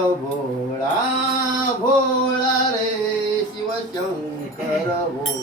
भोळा भोळा ray Shivshankar भोळा.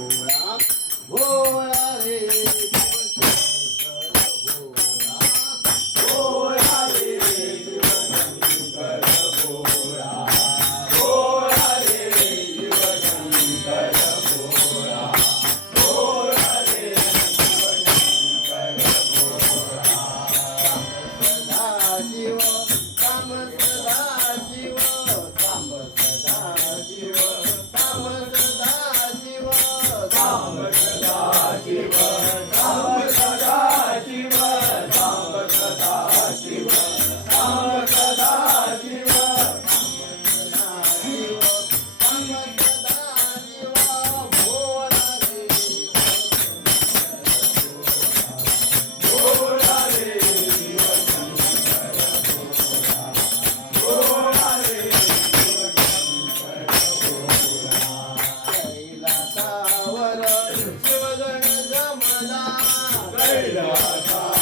Hey,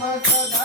Namastê.